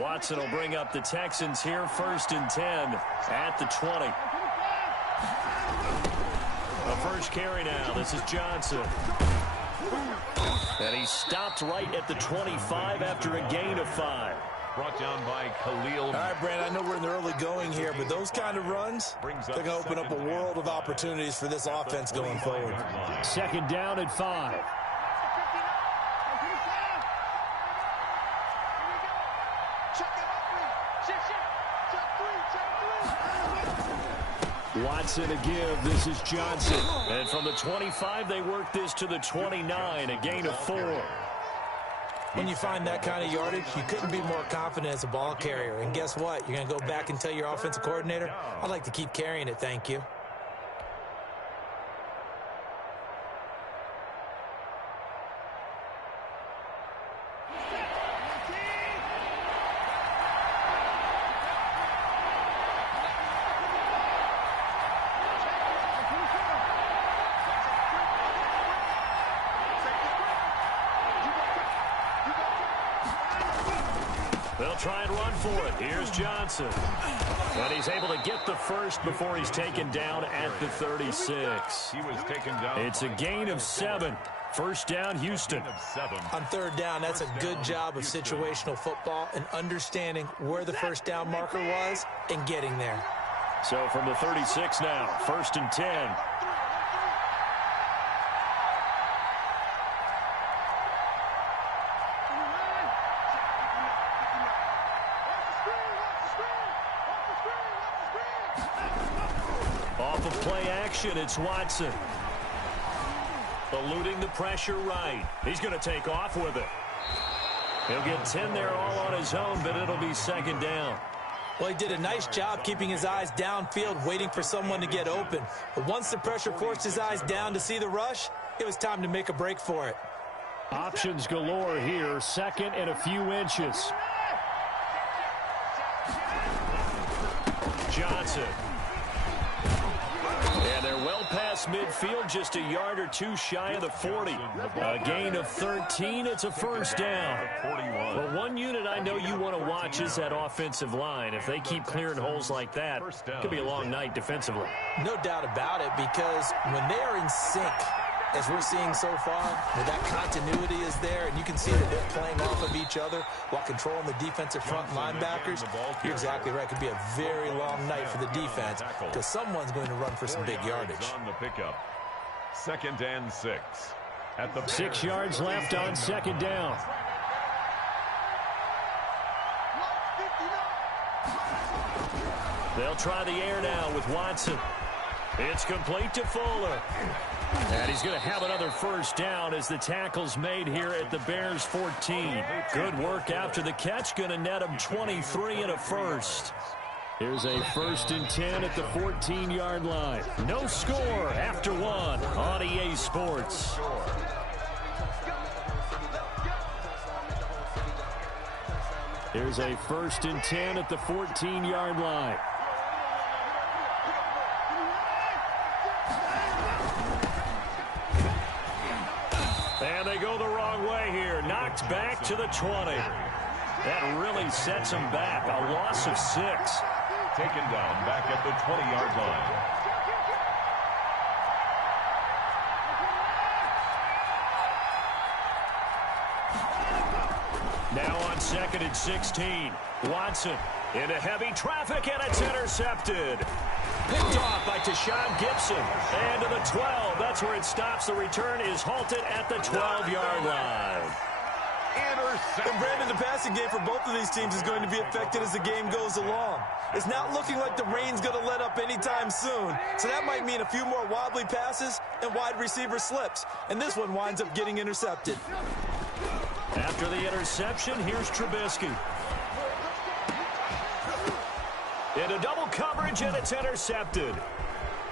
Watson will bring up the Texans here, 1st and 10 at the 20. The first carry now. This is Johnson. And he stopped right at the 25 after a gain of 5. Brought down by Khalil. All right, Brand, I know we're in the early going here, but those kind of runs, they're going to open up a world of opportunities for this offense going forward. 2nd down at 5. Watson to give. This is Johnson. And from the 25, they work this to the 29, a gain of 4. When you find that kind of yardage, you couldn't be more confident as a ball carrier. And guess what? You're going to go back and tell your offensive coordinator, I'd like to keep carrying it, thank you. They'll try and run for it. Here's Johnson. But he's able to get the first before he's taken down at the 36. He was taken down. It's a gain of 7. 1st down, Houston. On 3rd down, that's a good job of situational football and understanding where the 1st down marker was and getting there. So from the 36 now, 1st and 10. Off of play action, it's Watson. Eluding the pressure right. He's going to take off with it. He'll get 10 there all on his own, but it'll be 2nd down. Well, he did a nice job keeping his eyes downfield, waiting for someone to get open. But once the pressure forced his eyes down to see the rush, it was time to make a break for it. Options galore here. 2nd and a few inches. Johnson. And they're well past midfield, just a yard or 2 shy of the 40. A gain of 13. It's a 1st down. Well, one unit I know you want to watch is that offensive line. If they keep clearing holes like that, it could be a long night defensively. No doubt about it, because when they are in sync, as we're seeing so far, where that continuity is there, and you can see that they're playing off of each other while controlling the defensive front linebackers, you're exactly right. It could be a very long night for the defense because someone's going to run for some big yardage. On the pickup. 2nd and 6. At the 6 yards left on 2nd down. They'll try the air now with Watson. It's complete to Fuller. And he's going to have another 1st down as the tackle's made here at the Bears 14. Good work after the catch. Going to net him 23 and a 1st. Here's a 1st and 10 at the 14-yard line. No score after 1 on EA Sports. Here's a 1st and 10 at the 14-yard line. And they go the wrong way here. Knocked back to the 20. That really sets them back. A loss of 6. Taken down back at the 20-yard line. Now on 2nd and 16. Watson into heavy traffic, and it's intercepted. Picked off by Tashawn Gibson. And to the 12. That's where it stops. The return is halted at the 12-yard line. And Brandon, the passing game for both of these teams is going to be affected as the game goes along. It's not looking like the rain's going to let up anytime soon. So that might mean a few more wobbly passes and wide receiver slips. And this one winds up getting intercepted. After the interception, here's Trubisky. Into double coverage, and it's intercepted.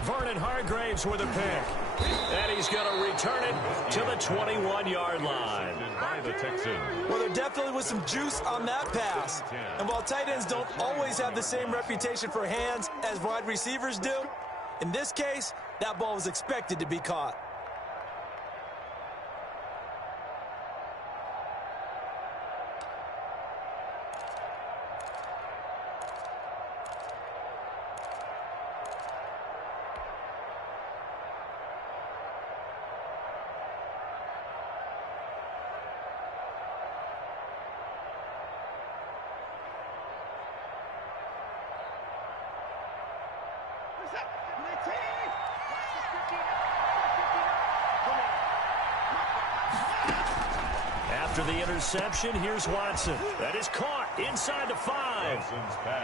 Vernon Hargreaves with a pick. And he's going to return it to the 21-yard line. By the Texans. Well, there definitely was some juice on that pass. And while tight ends don't always have the same reputation for hands as wide receivers do, in this case, that ball was expected to be caught. After the interception, here's Watson. That is caught inside the 5.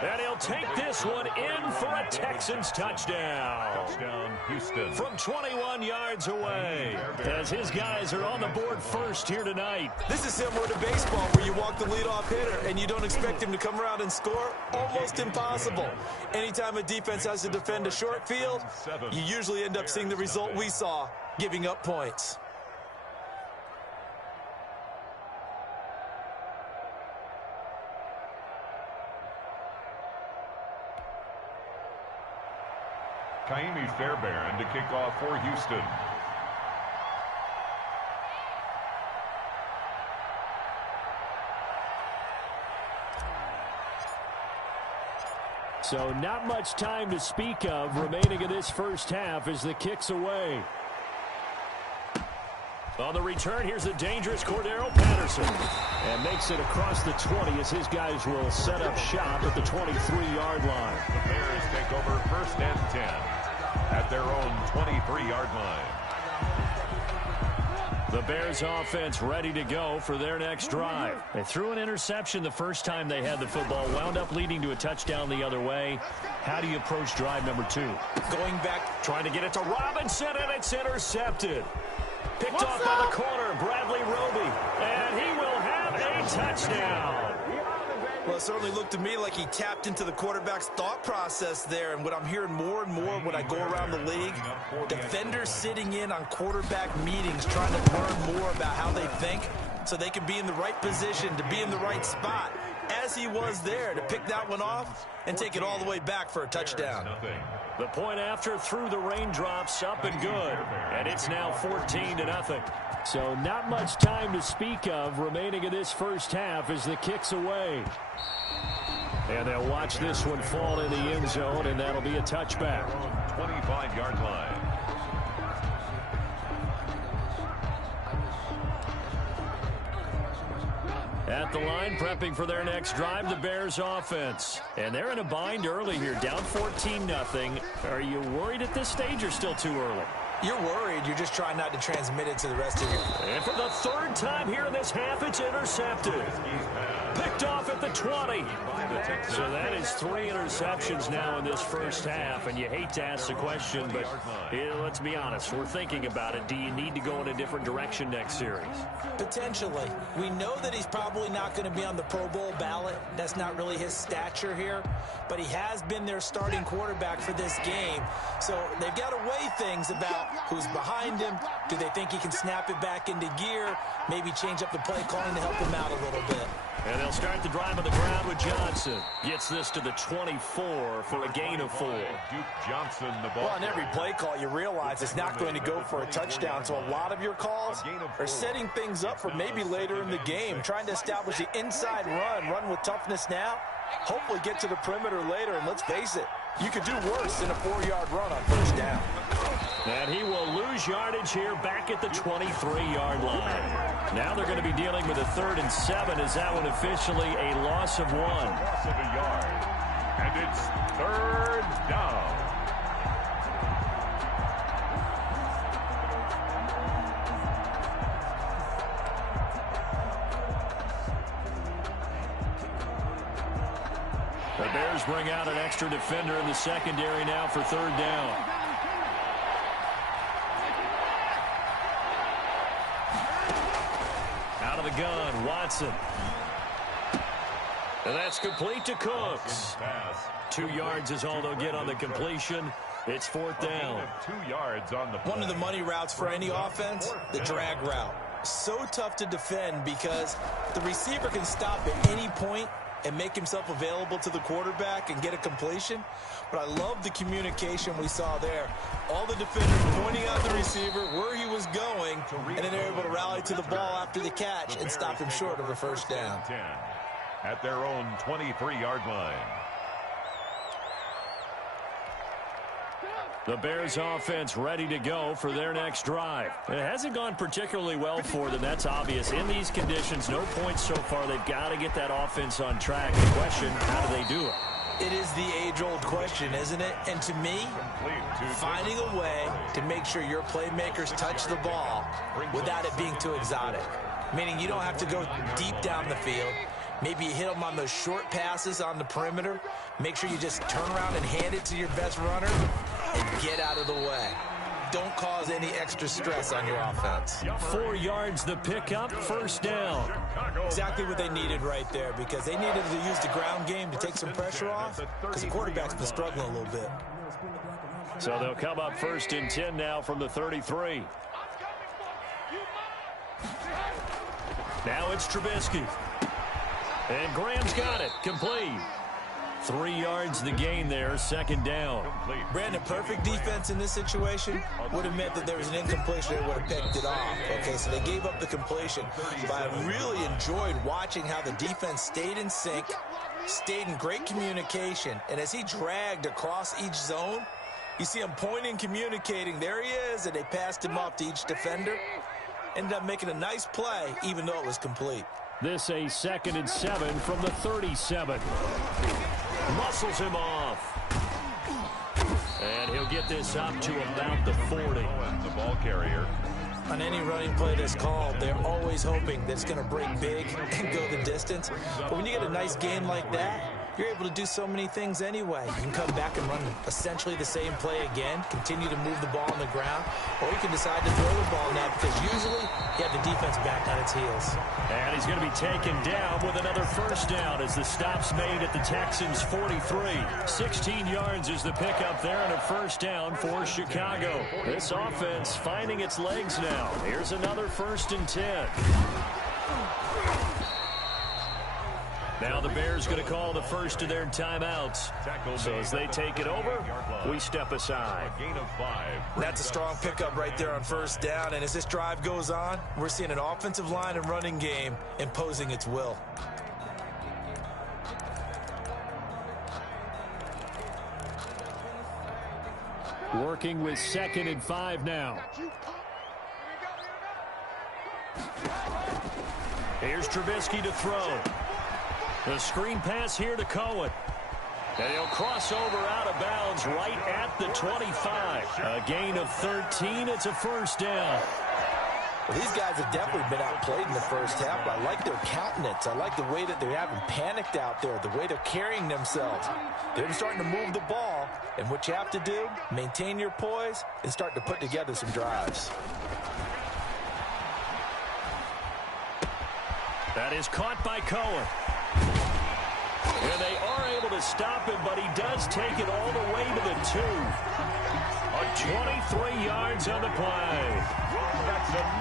And he'll take this one in for a Texans touchdown. Touchdown, Houston. From 21 yards away, as his guys are on the board first here tonight. This is similar to baseball where you walk the leadoff hitter and you don't expect him to come around and score. Almost impossible. Anytime a defense has to defend a short field, you usually end up seeing the result we saw, giving up points. Kaimi Fairbairn to kick off for Houston. So not much time to speak of remaining in this first half as the kick's away. On the return, here's the dangerous Cordero Patterson. And makes it across the 20 as his guys will set up shop at the 23-yard line. The Bears take over 1st and 10 at their own 23-yard line. The Bears offense ready to go for their next drive. They threw an interception the first time they had the football, wound up leading to a touchdown the other way. How do you approach drive number 2? Going back, trying to get it to Robinson, and it's intercepted. Picked off by the corner, Bradley Roby, and he will have a touchdown. Well, it certainly looked to me like he tapped into the quarterback's thought process there, and what I'm hearing more and more when I go around the league, defenders sitting in on quarterback meetings trying to learn more about how they think so they can be in the right position to be in the right spot, as he was there to pick that one off and take it all the way back for a touchdown. The point after through the raindrops, up and good, and it's now 14-0. So not much time to speak of remaining in this first half as the kick's away. And they'll watch this one fall in the end zone, and that'll be a touchback. 25-yard line. At the line, prepping for their next drive, the Bears offense. And they're in a bind early here, down 14-0. Are you worried at this stage or still too early? You're worried. You're just trying not to transmit it to the rest of you. And for the 3rd time here in this half, it's intercepted. Picked off at the 20. So that is 3 interceptions now in this first half. And you hate to ask the question, but let's be honest. We're thinking about it. Do you need to go in a different direction next series? Potentially. We know that he's probably not going to be on the Pro Bowl ballot. That's not really his stature here. But he has been their starting quarterback for this game. So they've got to weigh things about who's behind him. Do they think he can snap it back into gear? Maybe change up the play calling to help him out a little bit. And they'll start the drive on the ground with Johnson. Gets this to the 24 for a gain of 4. Duke Johnson, the ball. Well, on every play call, you realize it's not going to go for a touchdown. So a lot of your calls are setting things up for maybe later in the game, trying to establish the inside run with toughness now, hopefully get to the perimeter later. And let's face it, you could do worse than a 4-yard run on first down. And he will lose yardage here back at the 23-yard line. Now they're going to be dealing with a 3rd and 7 as that one officially a loss of 1. Loss of a yard. And it's 3rd down. The Bears bring out an extra defender in the secondary now for 3rd down. Out of the gun, Watson. And that's complete to Cooks. 2 yards is all they'll get on the completion. It's 4th down. 2 yards on the play. One of the money routes for any offense, the drag route. So tough to defend because the receiver can stop at any point and make himself available to the quarterback and get a completion. But I love the communication we saw there. All the defenders pointing out the receiver, where he was going, and then they're able to rally to the ball after the catch and stop him short of a first down. 10 at their own 23-yard line. The Bears offense ready to go for their next drive. It hasn't gone particularly well for them. That's obvious. In these conditions, no points so far. They've got to get that offense on track. The question, how do they do it? It is the age-old question, isn't it? And to me, finding a way to make sure your playmakers touch the ball without it being too exotic. Meaning you don't have to go deep down the field. Maybe you hit them on those short passes on the perimeter. Make sure you just turn around and hand it to your best runner and get out of the way. Don't cause any extra stress on your offense. 4 yards the pickup, first down. Exactly what they needed right there, because they needed to use the ground game to take some pressure off, because the quarterback's been struggling a little bit. So they'll come up 1st and 10 now from the 33. Now it's Trubisky. And Graham's got it, complete. 3 yards the gain there, 2nd down. Brandon, perfect defense in this situation would have meant that there was an incompletion. They would have picked it off. Okay, so they gave up the completion. But I really enjoyed watching how the defense stayed in sync, stayed in great communication. And as he dragged across each zone, you see him pointing, communicating. There he is, and they passed him off to each defender. Ended up making a nice play, even though it was complete. This a 2nd and 7 from the 37. Muscles him off. And he'll get this up to about the 40. The ball carrier. On any running play that's called, they're always hoping that it's going to break big and go the distance. But when you get a nice gain like that, you're able to do so many things anyway. You can come back and run essentially the same play again, continue to move the ball on the ground, or you can decide to throw the ball now, because usually you have the defense back on its heels. And he's going to be taken down with another first down as the stop's made at the Texans' 43. 16 yards is the pickup there, and a first down for Chicago. This offense finding its legs now. Here's another 1st and 10. Now the Bears going to call the first of their timeouts. So as they take it over, we step aside. That's a strong pickup right there on 1st down. And as this drive goes on, we're seeing an offensive line and running game imposing its will. Working with 2nd and 5 now. Here's Trubisky to throw. The screen pass here to Cohen. And he'll cross over out of bounds right at the 25. A gain of 13. It's a first down. Well, these guys have definitely been outplayed in the first half. I like their countenance. I like the way that they haven't panicked out there, the way they're carrying themselves. They're starting to move the ball. And what you have to do, maintain your poise and start to put together some drives. That is caught by Cohen. And they are able to stop him, but he does take it all the way to the 2. 23 yards on the play.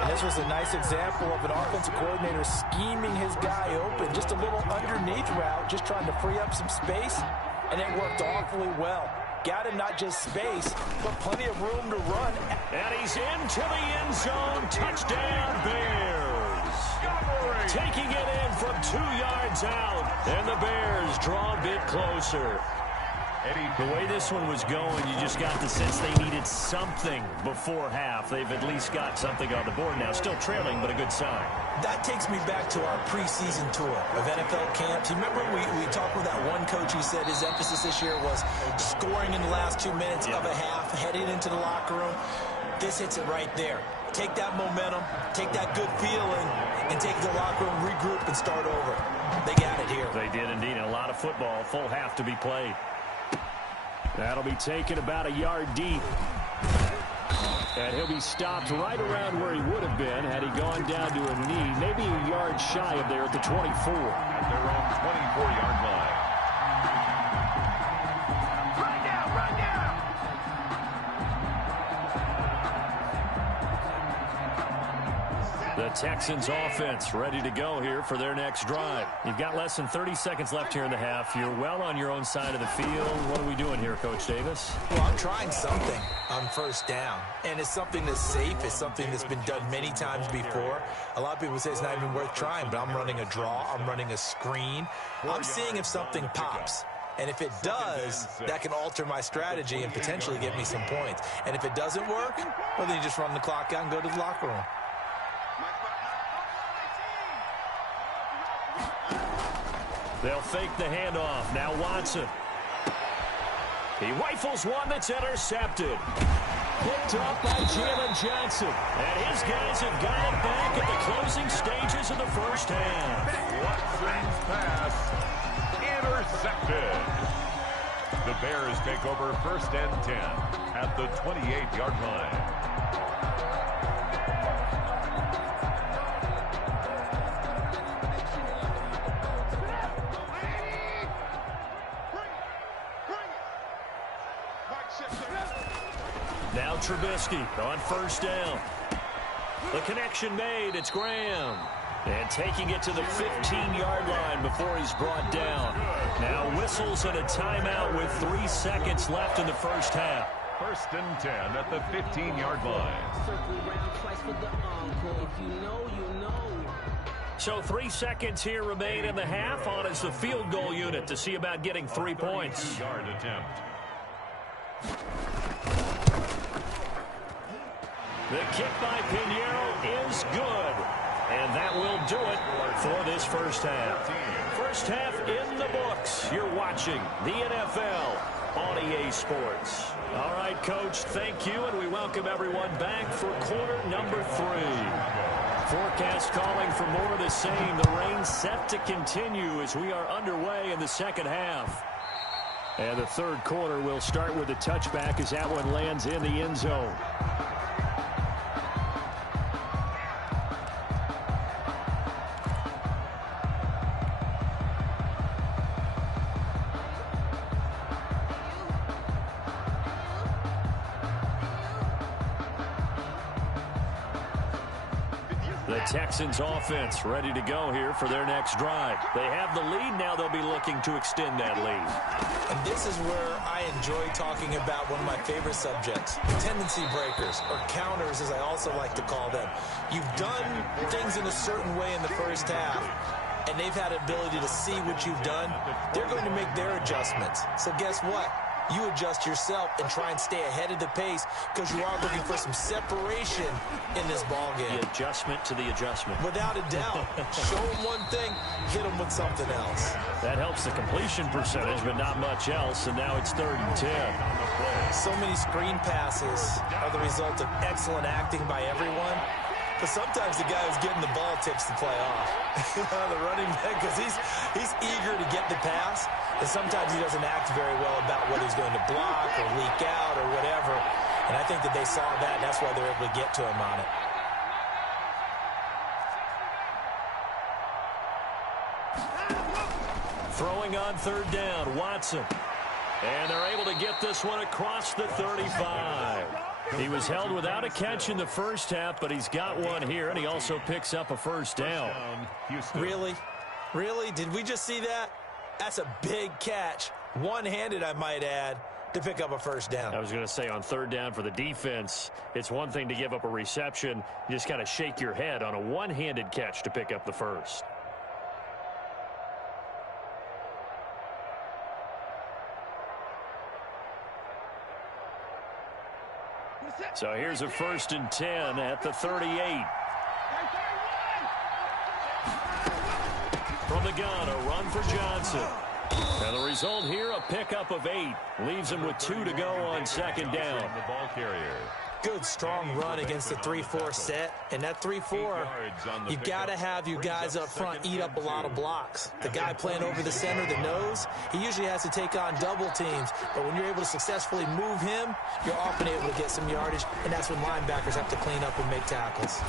And this was a nice example of an offensive coordinator scheming his guy open. Just a little underneath route, just trying to free up some space, and it worked awfully well. Got him not just space, but plenty of room to run. And he's into the end zone. Touchdown, Bears. Taking it in from 2 yards out. And the Bears draw a bit closer. The way this one was going, you just got the sense they needed something before half. They've at least got something on the board now. Still trailing, but a good sign. That takes me back to our preseason tour of NFL camps. You remember we talked with that one coach who said his emphasis this year was scoring in the last 2 minutes of a half, heading into the locker room. This hits it right there. Take that momentum, take that good feeling, and take the locker room, regroup, and start over. They got it here. They did indeed. A lot of football, full half to be played. That'll be taken about a yard deep. And he'll be stopped right around where he would have been had he gone down to a knee, maybe a yard shy of there at the 24. At their own 24-yard line. Run down! The Texans offense ready to go here for their next drive. You've got less than 30 seconds left here in the half. You're well on your own side of the field. What are we doing here, Coach Davis? Well, I'm trying something on 1st down. And it's something that's safe. It's something that's been done many times before. A lot of people say it's not even worth trying, but I'm running a draw. I'm running a screen. I'm seeing if something pops. And if it does, that can alter my strategy and potentially get me some points. And if it doesn't work, well, then you just run the clock out and go to the locker room. They'll fake the handoff. Now Watson. He rifles one that's intercepted. Picked up by Jalen Johnson. And his guys have got it back at the closing stages of the first half. Watson's pass intercepted. The Bears take over 1st and 10 at the 28-yard line. Now Trubisky on 1st down. The connection made. It's Graham. And taking it to the 15-yard line before he's brought down. Now whistles and a timeout with 3 seconds left in the first half. 1st and 10 at the 15-yard line. So 3 seconds here remain in the half on as the field goal unit to see about getting 3 points. 32-yard attempt. The kick by Pinheiro is good. And that will do it for this first half. First half in the books. You're watching the NFL on EA Sports. All right, Coach, thank you, and we welcome everyone back for quarter number 3. Forecast calling for more of the same. The rain set to continue as we are underway in the second half. And the third quarter will start with a touchback as that one lands in the end zone. The Texans offense ready to go here for their next drive. They have the lead. Now they'll be looking to extend that lead. And this is where I enjoy talking about one of my favorite subjects, tendency breakers, or counters as I also like to call them. You've done things in a certain way in the first half, and they've had ability to see what you've done. They're going to make their adjustments. So guess what? You adjust yourself and try and stay ahead of the pace because you are looking for some separation in this ball game. The adjustment to the adjustment. Without a doubt. Show them one thing, hit them with something else. That helps the completion percentage, but not much else, and now it's 3rd and 10. So many screen passes are the result of excellent acting by everyone. But sometimes the guy who's getting the ball tips the play off. The running back, because he's eager to get the pass, and sometimes he doesn't act very well about what he's going to block or leak out or whatever. And I think that they saw that, and that's why they're able to get to him on it. Throwing on 3rd down, Watson. And they're able to get this one across the 35. He was held without a catch in the first half, but he's got one here, and he also picks up a 1st down. Really? Really? Did we just see that? That's a big catch. One-handed, I might add, to pick up a 1st down. I was going to say on 3rd down for the defense, it's one thing to give up a reception. You just got to shake your head on a one-handed catch to pick up the 1st. So here's a 1st and 10 at the 38. From the gun, a run for Johnson. And the result here, a pickup of 8. Leaves him with 2 to go on 2nd down. The ball carrier. Good, strong run against the 3-4 set. And that 3-4, you've got to have your guys up front eat up a lot of blocks. The guy playing over the center, the nose, he usually has to take on double teams. But when you're able to successfully move him, you're often able to get some yardage. And that's when linebackers have to clean up and make tackles.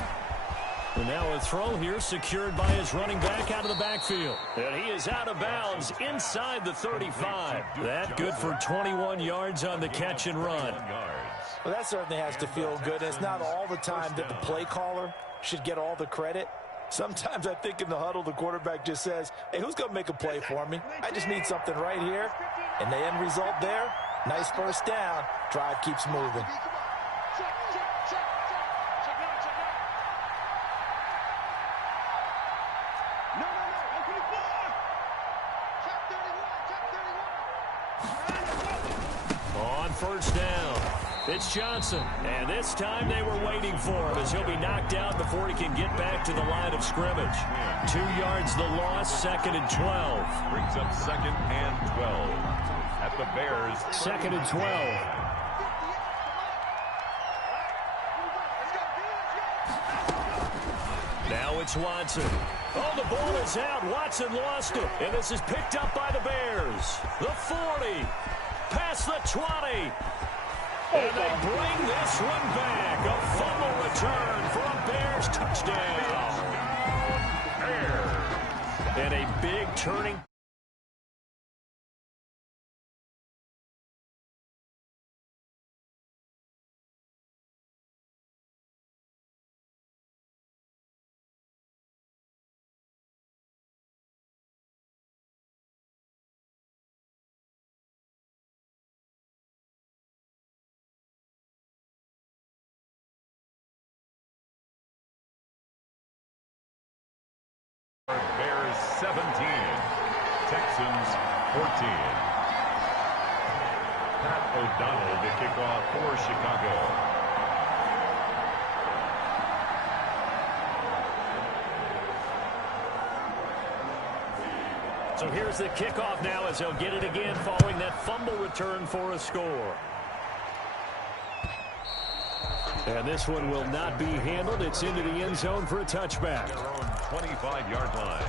And now a throw here secured by his running back out of the backfield. And he is out of bounds inside the 35. That good for 21 yards on the catch and run. Well, that certainly has to feel good. It's not all the time that the play caller should get all the credit. Sometimes I think in the huddle, the quarterback just says, hey, who's going to make a play for me? I just need something right here. And the end result there, nice 1st down. Drive keeps moving. On 1st down, It's Johnson. And this time they were waiting for him as he'll be knocked out before he can get back to the line of scrimmage. 2 yards the loss, 2nd and 12. Brings up 2nd and 12 at the Bears. 2nd and 12. Now it's Watson. Oh, the ball is out. Watson lost it. And this is picked up by the Bears. The 40. Past the 20. And they bring this one back. A fumble return for a Bears touchdown. Bears. And a big turning. Bears 17, Texans 14. Pat O'Donnell to kick off for Chicago. So here's the kickoff now as they'll get it again following that fumble return for a score. And this one will not be handled. It's into the end zone for a touchback. Their own 25-yard line.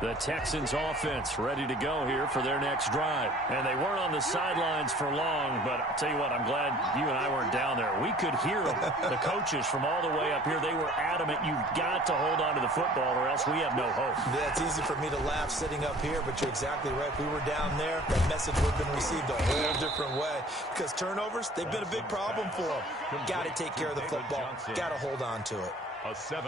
The Texans offense ready to go here for their next drive. And they weren't on the sidelines for long, but I'll tell you what, I'm glad you and I weren't down there. We could hear them, the coaches from all the way up here. They were adamant, you've got to hold on to the football or else we have no hope. Yeah, it's easy for me to laugh sitting up here, but you're exactly right. If we were down there, that message would have been received a whole different way. Because turnovers, they've been a big problem for them. Got to take care of the football. Got to hold on to it.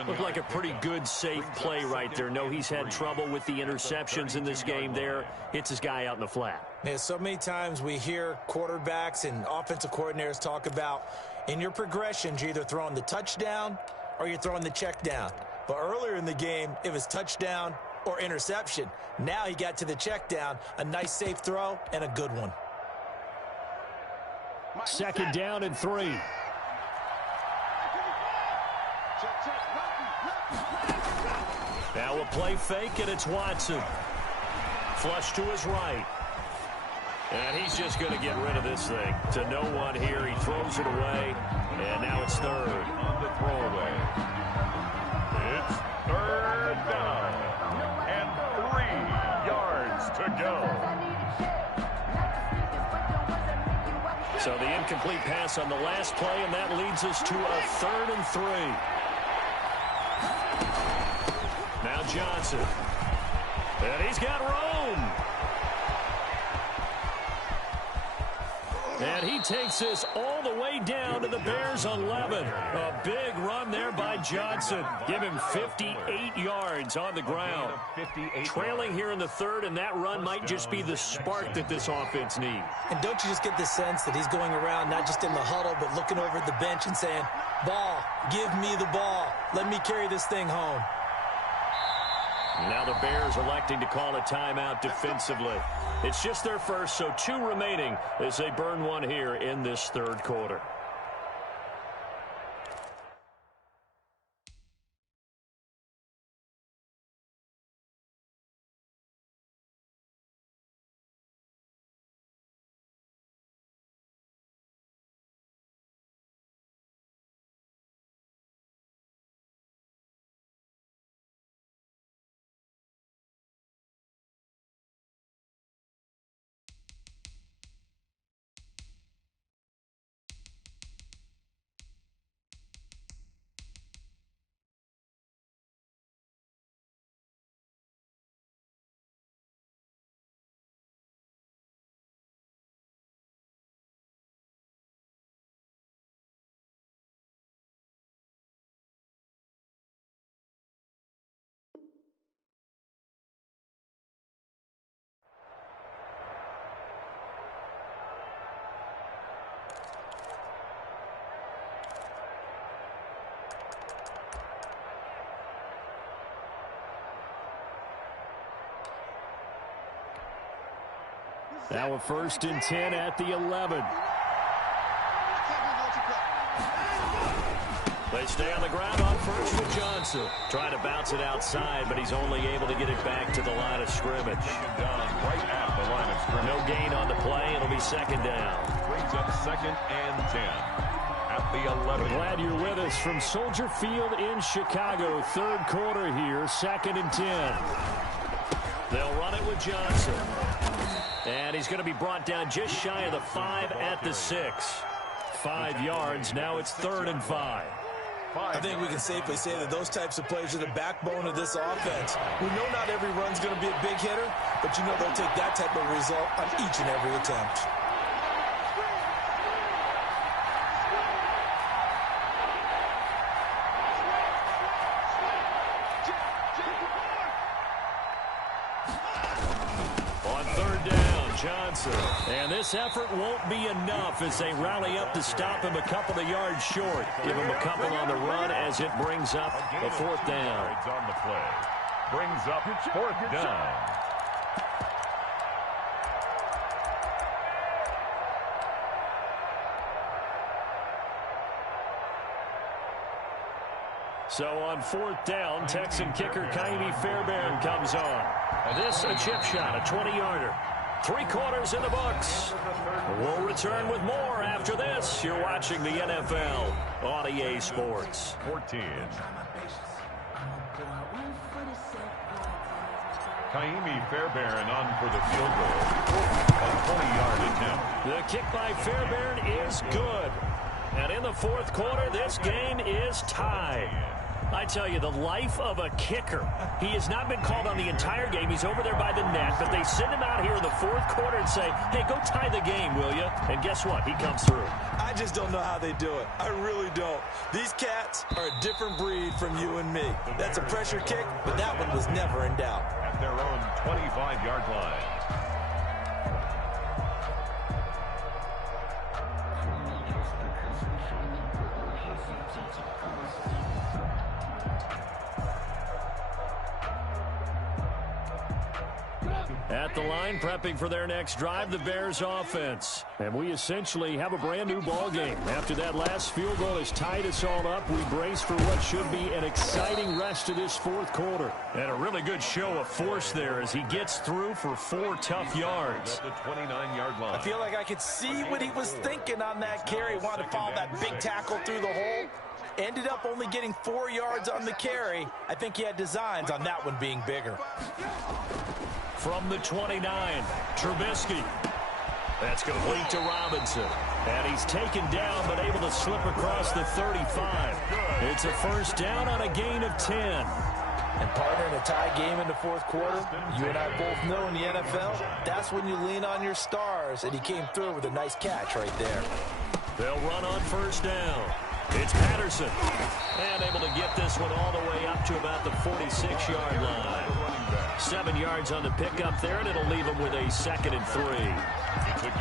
Looked like a pretty good, safe play right there. No, he's had trouble with the interceptions in this game there. Hits his guy out in the flat. Yeah, so many times we hear quarterbacks and offensive coordinators talk about in your progressions, you're either throwing the touchdown or you're throwing the check down. But earlier in the game, it was touchdown or interception. Now he got to the check down, a nice safe throw, and a good one. 2nd down and 3. Now we'll play fake, and it's Watson. Flush to his right. And he's just going to get rid of this thing. To no one here. He throws it away, and now it's 3rd. On the throwaway. It's 3rd down. And 3 yards to go. So the incomplete pass on the last play, and that leads us to a 3rd and 3. Now Johnson. And he's got room. And he takes this all the way down to the Bears 11. A big run there by Johnson. Give him 58 yards on the ground. Trailing here in the 3rd, and that run might just be the spark that this offense needs. And don't you just get the sense that he's going around not just in the huddle, but looking over at the bench and saying, ball, give me the ball. Let me carry this thing home. Now the Bears electing to call a timeout defensively. It's just their first, so 2 remaining as they burn one here in this 3rd quarter. Now a 1st and 10 at the 11. They stay on the ground on first with Johnson. Trying to bounce it outside, but he's only able to get it back to the line of scrimmage. Right at the line of scrimmage. No gain on the play. It'll be 2nd down. Brings up 2nd and 10 at the 11. We're glad you're with us from Soldier Field in Chicago. 3rd quarter here, 2nd and 10. They'll run it with Johnson. And he's going to be brought down just shy of the 5 at the 6. 5 yards. Now it's 3rd and 5. I think we can safely say that those types of plays are the backbone of this offense. We know not every run's going to be a big hitter, but you know they'll take that type of result on each and every attempt. On 3rd down, Johnson. And this effort won't be enough as they rally up to stop him a couple of yards short. Give him a couple on the run as it brings up a 4th down. On the play. Brings up 4th down. So on 4th down, Texan kicker Kaimi Fairbairn comes on. This a chip shot, a 20-yarder. 3 quarters in the books. We'll return with more after this. You're watching the NFL on EA Sports. 14. Kaimi Fairbairn on for the field goal. A 20-yard attempt. The kick by Fairbairn is good. And in the 4th quarter, this game is tied. I tell you, the life of a kicker. He has not been called on the entire game. He's over there by the net, but they send him out here in the 4th quarter and say, hey, go tie the game, will you? And guess what? He comes through. I just don't know how they do it. I really don't. These cats are a different breed from you and me. That's a pressure kick, but that one was never in doubt. At their own 25-yard line. At the line, prepping for their next drive, the Bears offense. And we essentially have a brand new ball game. After that last field goal has tied us all up, we brace for what should be an exciting rest of this 4th quarter. And a really good show of force there as he gets through for 4 tough yards. At the 29-yard line. I feel like I could see what he was thinking on that carry. Wanted to follow that big tackle through the hole. Ended up only getting 4 yards on the carry. I think he had designs on that one being bigger. From the 29, Trubisky. That's complete to Robinson. And he's taken down but able to slip across the 35. It's a 1st down on a gain of 10. And partner, in a tie game in the 4th quarter, you and I both know in the NFL, that's when you lean on your stars. And he came through with a nice catch right there. They'll run on 1st down. It's Patterson. And able to get this one all the way up to about the 46-yard line. 7 yards on the pickup there, and it'll leave him with a 2nd and 3.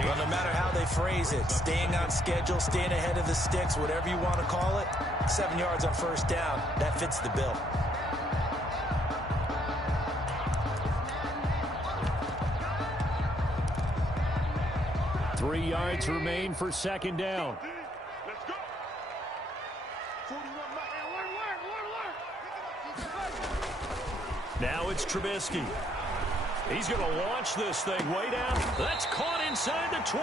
Well, no matter how they phrase it, staying on schedule, staying ahead of the sticks, whatever you want to call it, 7 yards on 1st down, that fits the bill. Three yards remain for 2nd down. Now it's Trubisky. He's going to launch this thing way down. That's caught inside the 20.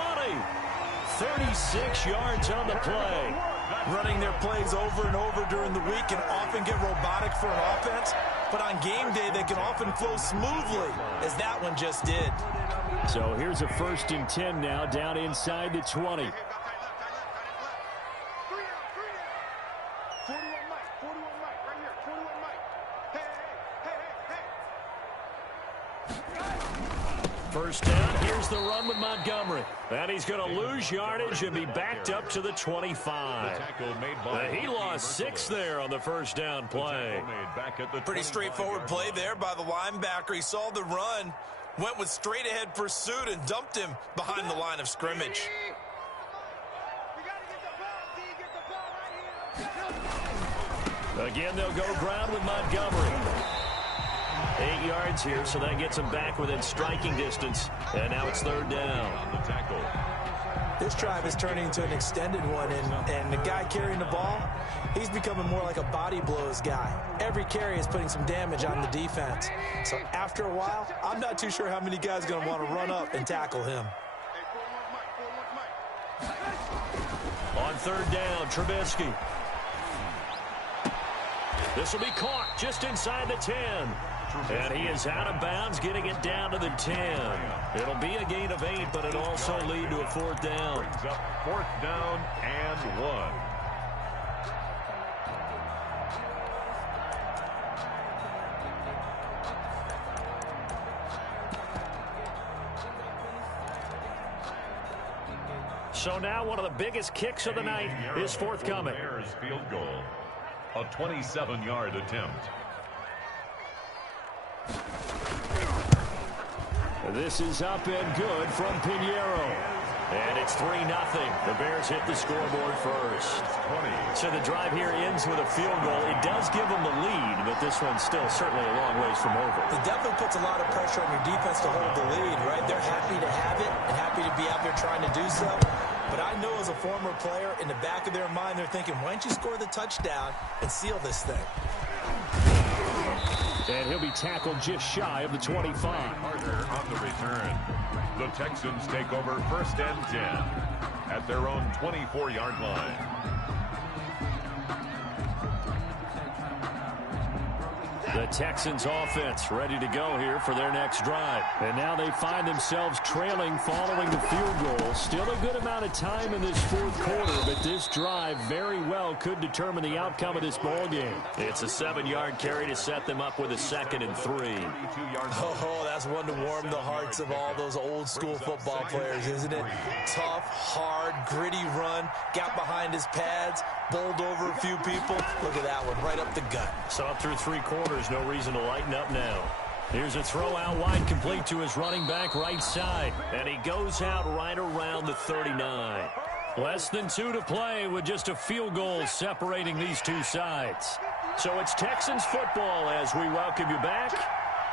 36 yards on the play. Running their plays over and over during the week can often get robotic for an offense, but on game day they can often flow smoothly, as that one just did. So here's a 1st and 10 now, down inside the 20. First down, here's the run with Montgomery. And he's going to lose yardage and be backed up to the 25. He lost 6 there on the 1st down play. Pretty straightforward play there by the linebacker. He saw the run, went with straight-ahead pursuit, and dumped him behind the line of scrimmage. Again, they'll go ground with Montgomery. 8 yards here, so that gets him back within striking distance. And now it's third down. On the tackle. This drive is turning into an extended one, and the guy carrying the ball, he's becoming more like a body blows guy. Every carry is putting some damage on the defense. So after a while, I'm not too sure how many guys are going to want to run up and tackle him. On third down, Trubisky. This will be caught just inside the 10. And he is out of bounds, getting it down to the 10. It'll be a gain of 8, but it'll also lead to a fourth down. Brings up fourth down and 1. So now one of the biggest kicks of the night is forthcoming. Bears field goal. A 27-yard attempt. This is up and good from Pinheiro. And it's 3-0. The Bears hit the scoreboard first. 20. So the drive here ends with a field goal. It does give them the lead, but this one's still certainly a long ways from over. It definitely puts a lot of pressure on your defense to hold the lead, right? They're happy to have it and happy to be out there trying to do so. But I know as a former player, in the back of their mind, they're thinking, why don't you score the touchdown and seal this thing? And he'll be tackled just shy of the 25. Carter on the return. The Texans take over first and 10 at their own 24-yard line. The Texans offense ready to go here for their next drive. And now they find themselves trailing following the field goal. Still a good amount of time in this fourth quarter, but this drive very well could determine the outcome of this ball game. It's a 7-yard carry to set them up with a 2nd and 3. Oh, that's one to warm the hearts of all those old school football players, isn't it? Tough, hard, gritty run, got behind his pads, bowled over a few people. Look at that one, right up the gut. So up through 3 quarters, no reason to lighten up now. Here's a throw out wide, complete to his running back right side. And he goes out right around the 39. Less than 2 to play with just a field goal separating these two sides. So it's Texans football as we welcome you back.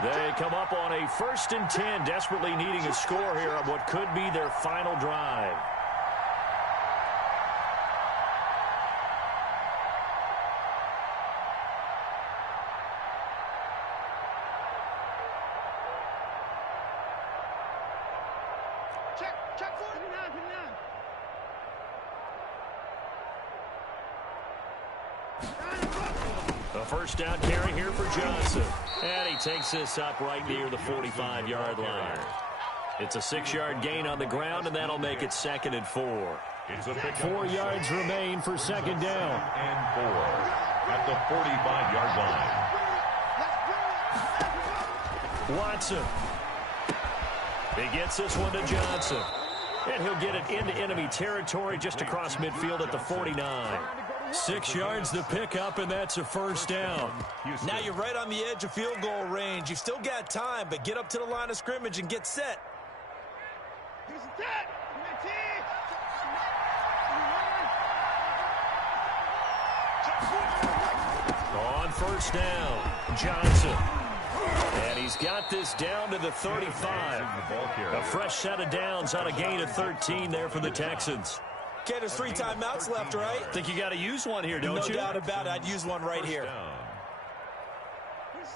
They come up on a 1st and 10, desperately needing a score here on what could be their final drive. Check 49. A first down carry here for Johnson. And he takes this up right near the 45-yard line. It's a 6-yard gain on the ground, and that'll make it 2nd and 4. 4 yards remain for 2nd down. And 4 at the 45-yard line. Watson. He gets this one to Johnson. And he'll get it into enemy territory just across midfield at the 49. 6 yards to pick up, and that's a first down. Now you're right on the edge of field goal range. You've still got time, but get up to the line of scrimmage and get set. On first down, Johnson. And he's got this down to the 35. A fresh set of downs on a gain of 13 there for the Texans. Okay, there's 3 timeouts left, right? Think you got to use one here, don't you? No doubt about it. I'd use one right here.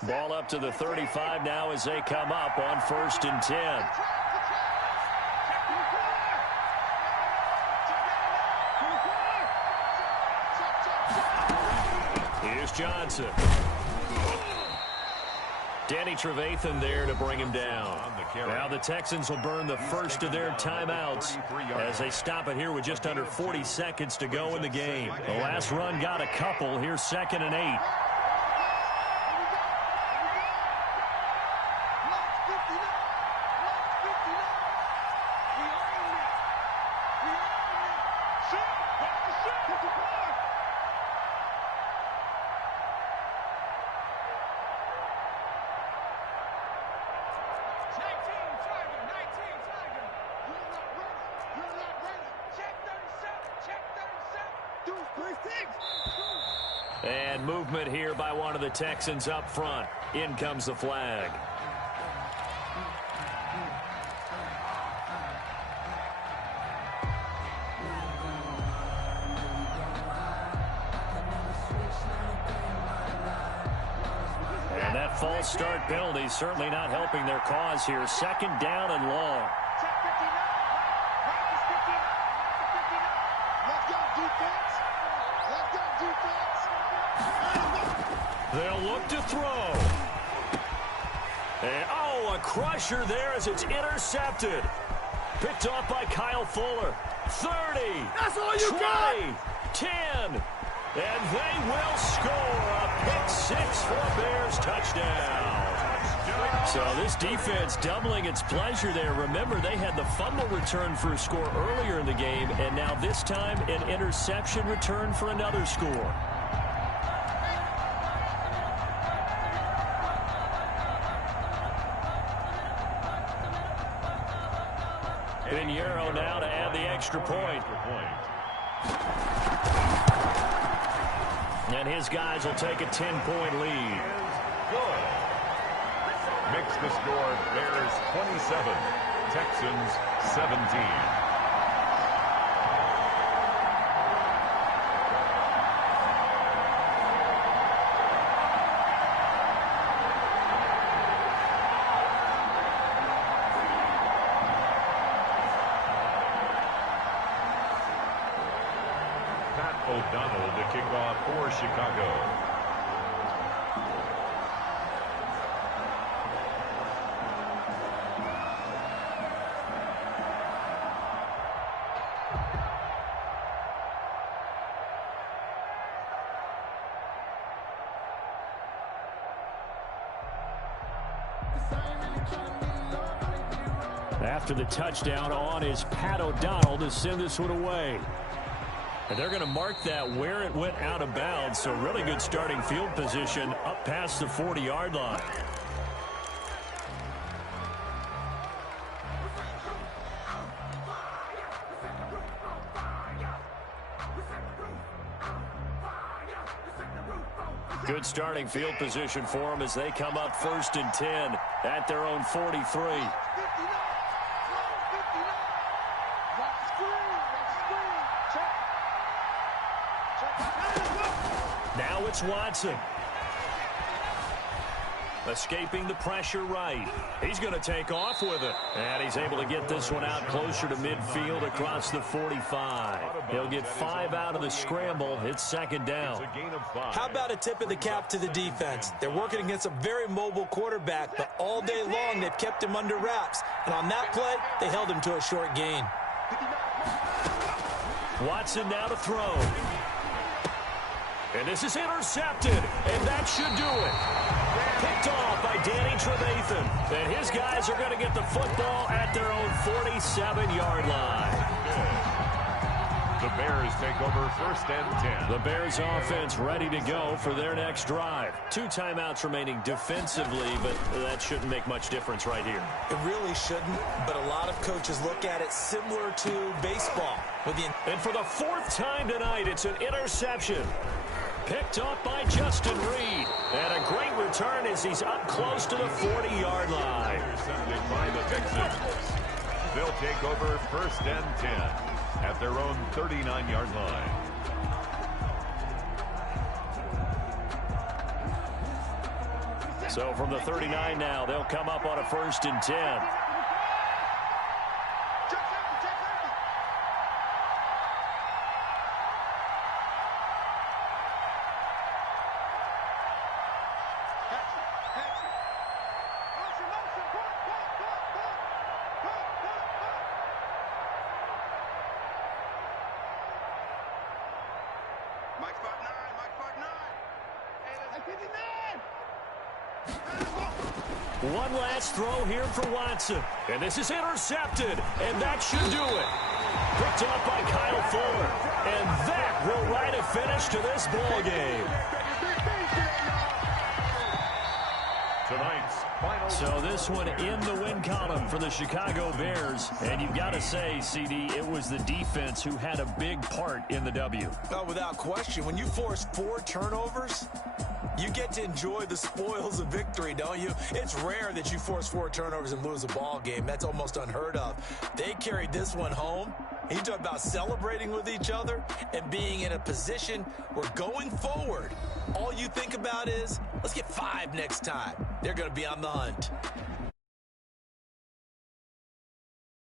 Ball up to the 35 now as they come up on 1st and 10. Here's Johnson. Danny Trevathan there to bring him down. Now the Texans will burn the first of their timeouts as they stop it here with just under 40 seconds to go in the game. The last run got a couple. Here's 2nd and 8. And movement here by one of the Texans up front. In comes the flag. And that false start penalty certainly not helping their cause here. Second down and long. They'll look to throw. And, oh, a crusher there as it's intercepted. Picked off by Kyle Fuller. 30. That's all you 20, got. 10. And they will score a pick six for a Bears touchdown. So this defense doubling its pleasure there. Remember, they had the fumble return for a score earlier in the game, and now this time an interception return for another score. Pinheiro now to add the extra point. And his guys will take a 10-point lead. Good. Makes the score Bears 27, Texans 17. O'Donnell to kick off for Chicago. After the touchdown, on is Pat O'Donnell to send this one away. And they're going to mark that where it went out of bounds. So really good starting field position up past the 40-yard line. Good starting field position for them as they come up 1st and 10 at their own 43. Now it's Watson. Escaping the pressure right. He's going to take off with it. And he's able to get this one out closer to midfield across the 45. He'll get 5 out of the scramble. It's 2nd down. How about a tip of the cap to the defense? They're working against a very mobile quarterback, but all day long they've kept him under wraps. And on that play, they held him to a short gain. Watson now to throw. And this is intercepted, and that should do it. Picked off by Danny Trevathan. And his guys are going to get the football at their own 47-yard line. The Bears take over 1st and 10. The Bears offense ready to go for their next drive. 2 timeouts remaining defensively, but that shouldn't make much difference right here. It really shouldn't, but a lot of coaches look at it similar to baseball. And for the 4th time tonight, it's an interception. Picked up by Justin Reed. And a great return as he's up close to the 40-yard line. Intercepted by the Texans. They'll take over 1st and 10 at their own 39-yard line. So from the 39 now, they'll come up on a 1st and 10. One last throw here for Watson. And this is intercepted. And that should do it. Picked up by Kyle Fuller. And that will write a finish to this ball game. Tonight's final. So this one in the win column for the Chicago Bears. And you've got to say, CD, it was the defense who had a big part in the W. Oh, without question. When you force 4 turnovers, you get to enjoy the spoils of victory, don't you? It's rare that you force 4 turnovers and lose a ball game. That's almost unheard of. They carried this one home. You talk about celebrating with each other and being in a position where going forward, all you think about is, let's get 5 next time. They're going to be on the hunt.